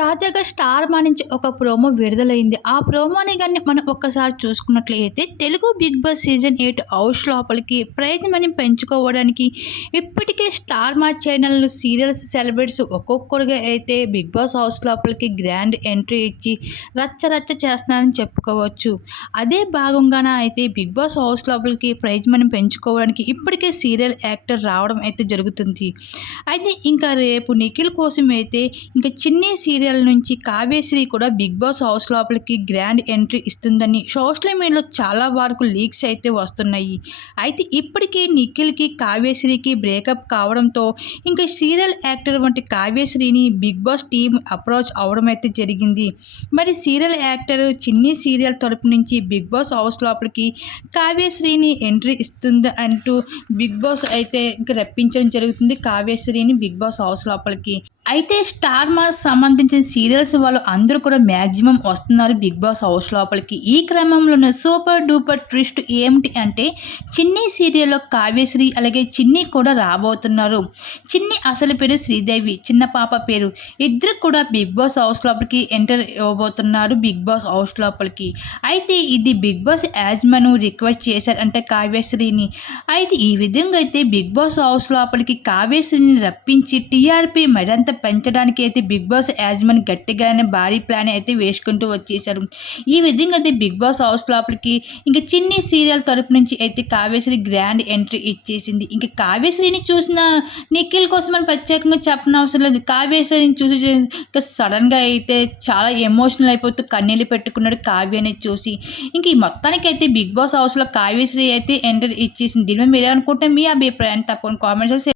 తాజాగా స్టార్ మా నుంచి ఒక ప్రోమో విడుదలైంది. ఆ ప్రోమోని కానీ మనం ఒక్కసారి చూసుకున్నట్లయితే Telugu Bigg Boss season eight house లోపలికి ప్రైజ్ మనీ పెంచుకోవడానికి ఇప్పటికే Star Maa channel serials celebrities ఒక్కొక్కరుగా అయితే బిగ్ బాస్ హౌస్ లోపలికి గ్రాండ్ ఎంట్రీ ఇచ్చి రచ్చ రచ్చ చేస్తున్నారని చెప్పుకోవచ్చు. అదే భాగంగానే అయితే బిగ్ బాస్ హౌస్ లోపలికి ప్రైజ్ మనీ పెంచుకోవడానికి ఇప్పటికే సీరియల్ యాక్టర్ రావడం అయితే జరుగుతుంది. అయితే ఇంకా రేపు నిఖిల్ కోసం అయితే ఇంకా చిన్ని సీరియల్ నుంచి కావ్యశ్రీ కూడా బిగ్ బాస్ హౌస్ లోపలికి గ్రాండ్ ఎంట్రీ ఇస్తుందని సోషల్ మీడియాలో చాలా వరకు లీక్స్ అయితే వస్తున్నాయి. అయితే ఇప్పటికే నిఖిల్కి కావ్యశ్రీకి బ్రేకప్ కావడంతో ఇంకా సీరియల్ యాక్టర్ వంటి కావ్యశ్రీని బిగ్ బాస్ టీం అప్రోచ్ అవడం అయితే జరిగింది. మరి సీరియల్ యాక్టర్ చిన్ని సీరియల్ తరపు నుంచి బిగ్ బాస్ హౌస్ లోపలికి కావ్యశ్రీని ఎంట్రీ ఇస్తుంది అంటూ బిగ్ బాస్ అయితే ఇంకా రప్పించడం జరుగుతుంది కావ్యశ్రీని బిగ్ బాస్ హౌస్ లోపలికి. అయితే స్టార్ మాస్ సంబంధించిన సీరియల్స్ వాళ్ళు అందరూ కూడా మ్యాక్సిమం వస్తున్నారు బిగ్ బాస్ హౌస్ లోపలికి. ఈ క్రమంలోనే సూపర్ డూపర్ ట్విస్ట్ ఏమిటి అంటే చిన్ని సీరియల్లో కావ్యశ్రీ అలాగే చిన్ని కూడా రాబోతున్నారు. చిన్ని అసలు పేరు శ్రీదేవి చిన్న పాప పేరు. ఇద్దరు కూడా బిగ్ బాస్ హౌస్ లోపలికి ఎంటర్ ఇవ్వబోతున్నారు బిగ్ బాస్ హౌస్ లోపలికి. అయితే ఇది బిగ్ బాస్ యాజ్మను రిక్వెస్ట్ చేశారు అంటే కావ్యశ్రీని. అయితే ఈ విధంగా అయితే బిగ్ బాస్ హౌస్ లోపలికి కావ్యశ్రీని రప్పించి టీఆర్పీ మరింత పెంచడానికి అయితే బిగ్ బాస్ యాజమాన్ గట్టిగానే భారీ ప్లాన్ అయితే వేసుకుంటూ వచ్చేసారు. ఈ విధంగా అయితే బిగ్ బాస్ హౌస్ లోపలికి ఇంకా చిన్ని సీరియల్ తరపు నుంచి అయితే కావేశ్వరి గ్రాండ్ ఎంట్రీ ఇచ్చేసింది. ఇంకా కావేశ్వరిని చూసిన నిఖిల్ కోసం అని ప్రత్యేకంగా చెప్పనవసరం లేదు. కావేశ్వరిని చూసి ఇంకా సడన్గా అయితే చాలా ఎమోషనల్ అయిపోతూ కన్నీళ్ళు పెట్టుకున్నాడు కావ్యని చూసి. ఇంక ఈ మొత్తానికి అయితే బిగ్ బాస్ హౌస్లో కావ్యశ్రీ అయితే ఎంటర్ ఇచ్చేసింది. దీని మీద మీరు అనుకుంటే మీ అభిప్రాయాన్ని తప్పకుండా కామెంట్స్